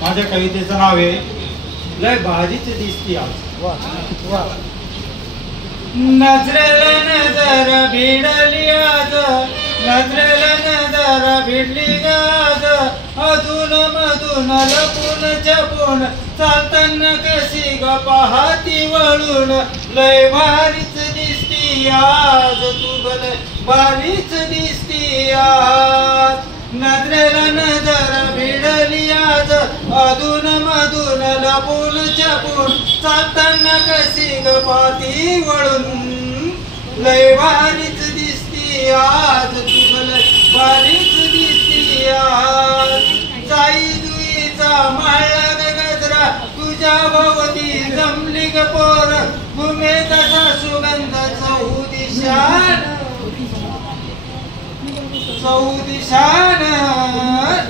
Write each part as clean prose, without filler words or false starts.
माझ्या कवितेचं नाव आहे लय भारीच दिसती आज. नजरेला नजर भिडली आज, नजरेला नजर भिडली आज, अधून मधून लपून छपून चालताना कशी ग पाहती वळून, लय भारीच दिसती आज तू ग, लय भारीच दिसती आज. नजरेला नजर भिडली आज, अधून मधून लपून छपून चालताना कशी ग पाहती वळून, लय भारीच दिसती आज तू ग, लय भारीच दिसती आज. जाई जुईचा माळला ग गजरा, तुझ्या भोवती जमली ग पोर, घुमे तसा सुगंध चौदिशान, चौदिशान,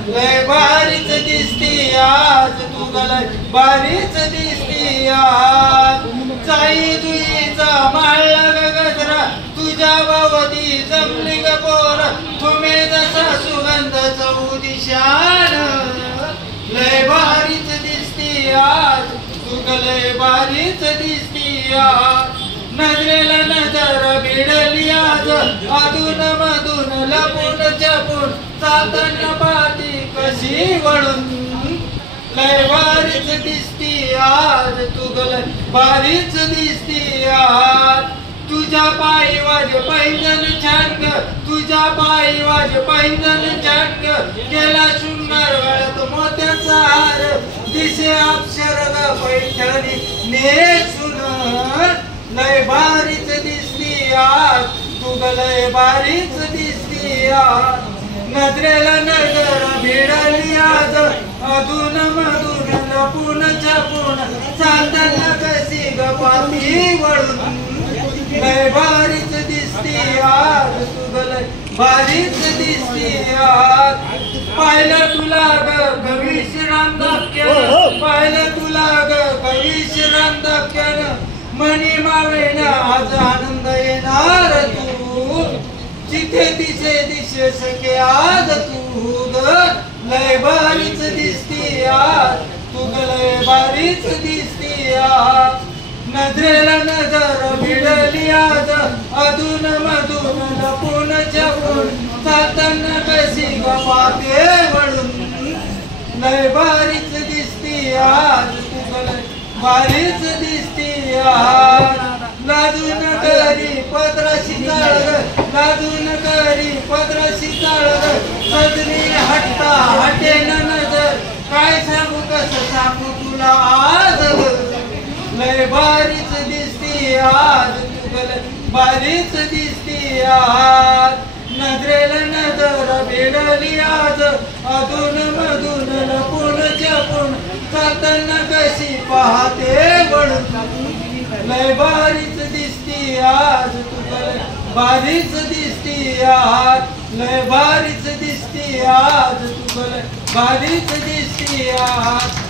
लय भारीच दिसती आज तू ग, लय भारीच दिसती आज. जाई जुईचा माळला ग गजरा, तुझ्या भोवती जमली ग पोर, घुमे तसा सुगंध चौदिशान, लय भारीच दिसती आज तू ग, लय भारीच दिसती आज. नजरेला नजर भिडली आज, अधून मधून लपून छपून चालताना पाहती कशी वळून, लय भारीच दिसती आज तू ग, लय भारीच दिसती आज. तुझ्या पायी वाजे पैंजण छान ग, तुझ्या पायी वाजे पैंजण छान ग, केला शृंगार गळ्यात मोत्याचा हार, दिसे अक्षर ग पैठणी नेसून, लय भारीच दिसती आज तू ग, लय भारीच दिसती आज. नजरेला नजर भिडली आज, अधून मधून लपून छपून चालताना कशी ग पाहती वळून, लय भारीच दिसती आज तू ग, लय भारीच दिसती आज. पाहिलं तुला ग कवीश्राम धक्क्यानं, पाहिलं तुला ग कवीश्राम धक्क्यानं, मनी मावेना आज आनंद येणार तू, जिथे दिसे दिसे सखे आज तू ग, लय भारीच दिसती आज तू ग, लय भारीच दिसती आज. नजरेला नजर भिडली आज, अधून मधून लपून छपून चालताना कशी ग पाहते वळून, लय भारीच दिसती आज तू ग, लय भारीच दिसती आज. लाजून करी पदराशी चाळ, लाजून करी पदराशी चाळ, सजनी हट्टा हटेन नजर, काय सांगू कसं सांगू तुला आज, लय भारीच दिसती आज तू ग, लय भारीच दिसती आज. नजरेला नजर भिडली आज, अधून मधून लपून छपून चालताना कशी पाहते वळून, लय भारीच दिसती आज तू ग, लय भारीच दिसती आज, लय भारीच दिसती आज तू ग, लय भारीच दिसती आज.